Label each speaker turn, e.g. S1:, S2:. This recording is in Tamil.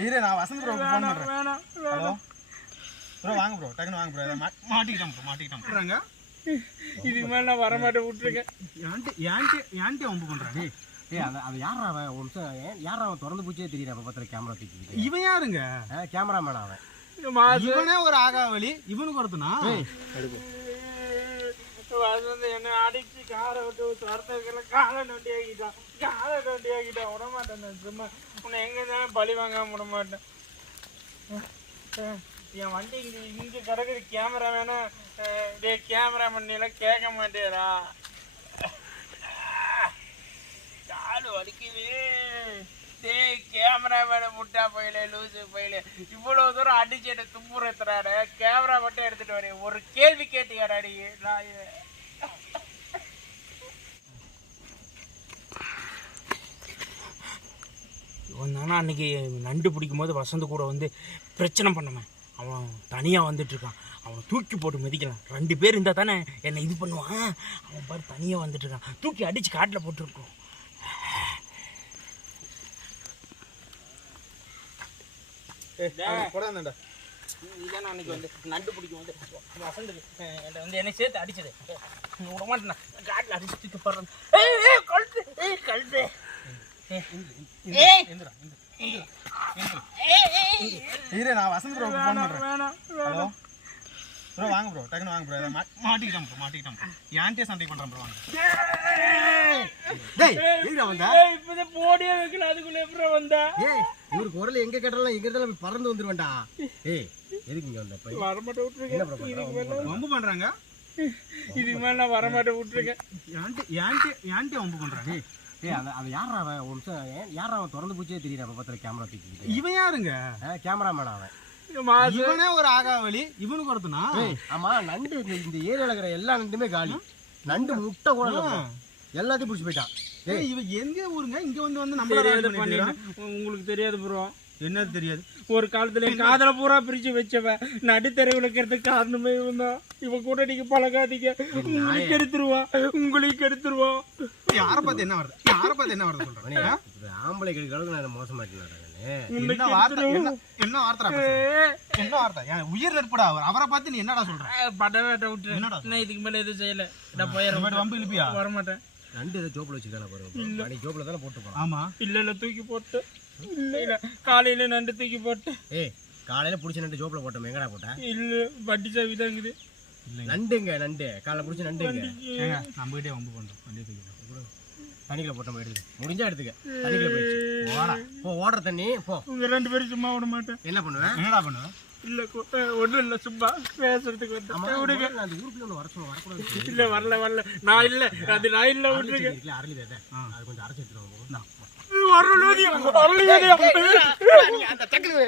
S1: இரு நான் வசந்த் ப்ரோ ஃபோன் பண்றேன். ஹலோ ப்ரோ வாங்க ப்ரோ டக்குனு வாங்க ப்ரோ மாட்டிக்கிட்டோம் ப்ரோ மாட்டிக்கிட்டோம் பண்றாங்க
S2: இதுக்கு மேல நான் வரமாட்டேன் விட்டுருக்கேன்
S1: ஏன்ட்டு ஏன்ட்டு ஏன்ட்டு வம்பு பண்றாங்க
S3: ஏய் அது அது யாரா அவன்? ஒரு நிமிஷம் யாரா அவன் திறந்து பூச்சியே தெரியல அப்ப பத்திர கேமரா தூக்கிக்கிட்டு
S1: இவன் யாருங்க?
S3: கேமராமேன் அவன்.
S1: இவனே ஒரு ஆகாவலி இவனுக்கு ஒருத்தனா?
S2: அது வந்து என்ன அடிச்சு காரை விட்டு துரத்துக்கல காலை நொண்டி ஆகிட்டான் காலை நொண்டி ஆகிட்டான் விட மாட்டேன் நான் சும்மா. உன்னை எங்கே இருந்தாலும் பழி வாங்காம விட மாட்டேன். என் வண்டி இங்கே இங்கே கிடக்குது கேமரா வேணா டே கேமரா பண்ணியெல்லாம் கேட்க மாட்டேடா. காலு வலிக்குது. டேய் கேமரா மேல முட்டா போயில லூசு போயில. இவ்வளவு தூரம் அடிச்சு என்ன தும்புறத்துறாரு கேமரா மட்டும் எடுத்துட்டு வரேன். ஒரு கேள்வி கேட்டியாடாடி நான் இவன் தானே அன்னைக்கு நண்டு பிடிக்கும் போது கூட வந்து பிரச்சனை பண்ணவன். அவன் தனியாக வந்துட்டுருக்கான். அவனை தூக்கி போட்டு மிதிக்கலாம். ரெண்டு பேர் இருந்தால் தானே என்னை இது பண்ணுவான். அவன் பாரு தனியாக வந்துட்டு இருக்கான் தூக்கி அடித்து காட்டில் போட்டுருக்கோம்.
S1: கொடாந்தா
S2: இதான் அன்னைக்கு வந்து நண்டு பிடிக்கும் வந்து வசந்த் என்கிட்ட வந்து என்னை சேர்த்து அடிச்சது விட மாட்டேன் காட்டில் அடிச்சு தூக்கி போடுறேன் ஏய், ஏய், கழுத்து ஏய் கழுத்து.
S1: இரு நான் Vasanth bro phone hello bro வாங்க ப்ரோ டக்குனு வாங்க ப்ரோ மாட்டிக்கிட்டோம் ப்ரோ மாட்டிக்கிட்டோம் ஏன்ட்டே சண்டை பண்றேன் ப்ரோ வாங்க
S3: டேய் எங்க வந்தா
S2: ஏய், இப்பதான் போடியே வைக்கல அதுக்குள்ள எப்படி வந்தா
S3: ஏய் இவரு குரல் எங்க கேட்டாலும் எங்க இருந்தாலும் பறந்து வந்துருவேன்டா. ஏய் எதுக்கு இங்க வந்த பையன்? ப்ரோ
S2: விட்டுருக்கேன்
S1: வம்பு பண்றாங்க?
S2: இதுக்கு மேல நான் வரமாட்டேன் விட்டுருக்கேன்
S1: ஏன்ட்டு ஏன்ட்டு ஏன்ட்டு வம்பு பண்றாங்க
S3: ஏய் அது அது யாரா அவன்? ஒரு நிமிஷம் யாரா அவன்? திறந்து பூச்சியே தெரியல அப்ப பத்திர கேமரா தூக்கிக்கிட்டு
S1: இவன் யாருங்க?
S3: கேமராமேன் அவன்.
S1: இவனே ஒரு ஆகாவலி இவனுக்கு ஒருத்தனா?
S3: ஆமா நண்டு இந்த ஏரியால இருக்கிற எல்லா நண்டுமே காலி. நண்டு முட்டை கூட. எல்லாத்தையும் பிடிச்சி போயிட்டான்.
S1: ஏய் இவன் எங்க ஊருங்க? இங்க வந்து வந்து இருக்கான்.
S2: உங்களுக்கு தெரியாது ப்ரோ
S1: என்னது தெரியாது?
S2: ஒரு காலத்துல என் காதல பூரா பிரிச்சு வச்சவன் நடுத்தரை விளக்கிறதுக்கு காரணமே இவன் தான். இவன் கூட நீங்க பழகாதீங்க உங்களுக்கு எடுத்துருவான் உங்களுக்கு எடுத்துருவான்
S1: யார பார்த்து என்ன வருது யார பார்த்து என்ன வருது சொல்றேன்
S3: ஆம்பளை கிடைக்கிறதுக்கு நான் மோசமாட்டினாரு
S1: என்ன வார்த்தை? என்ன என்ன வார்த்தை? என்ன வார்த்தை? என் உயிர் நட்புடா அவர். அவரை பார்த்து நீ என்னடா சொல்ற?
S2: படவேட்ட விட்டுரு.
S1: என்னடா
S2: நான் இதுக்கு மேல எதுவும் செய்யல. நான் போயிடுறேன்.
S1: வம்பு இழுப்பியா?
S2: வரமாட்டேன்.
S3: நண்டு ஏதோ ஜோப்ல வச்சுக்கான பாருங்க அன்னைக்கு ஜோப்ல தானே போட்டு போறான்
S1: ஆமா.
S2: இல்ல இல்ல தூக்கி போட்டு. இல்ல இல்ல. காலையில நண்டு தூக்கி போட்டு.
S3: ஏய் காலையில புடிச்ச நண்டு ஜோப்ல போட்டோம் எங்கடா போட்ட?
S2: இல்ல வட்டி சாவி தாங்குது
S3: நண்டுங்க நண்டு. காலைல புடிச்ச நண்டுங்க.
S1: ஏங்க நம்ம கிட்டே வம்பு பண்றோம். வண்டியை தூக்கிட்டு
S3: தண்ணிக்குள்ள போட்டோம் எடுத்து முடிஞ்சா எடுத்துக்க. தண்ணிக்குள்ள போயிடுச்சு. ஓடா போ ஓடுற தண்ணி போ.
S2: ரெண்டு பேரும் சும்மா விட மாட்டேன்.
S3: என்ன பண்ணுவேன்
S1: என்னடா பண்ணுவ?
S2: இல்ல ஒண்ணும் இல்ல சும்மா பேசுறதுக்கு வந்து விடுங்க
S3: நான் அந்த ஊருக்குள்ள ஒன்று வர சொல்ல வரக்கூடாது
S2: இல்ல வரல வரல நான் இல்ல அது நான் இல்ல விட்டுருங்க
S3: இருக்குல்ல, அரளி அது கொஞ்சம் அரைச்சி அந்த தக்கல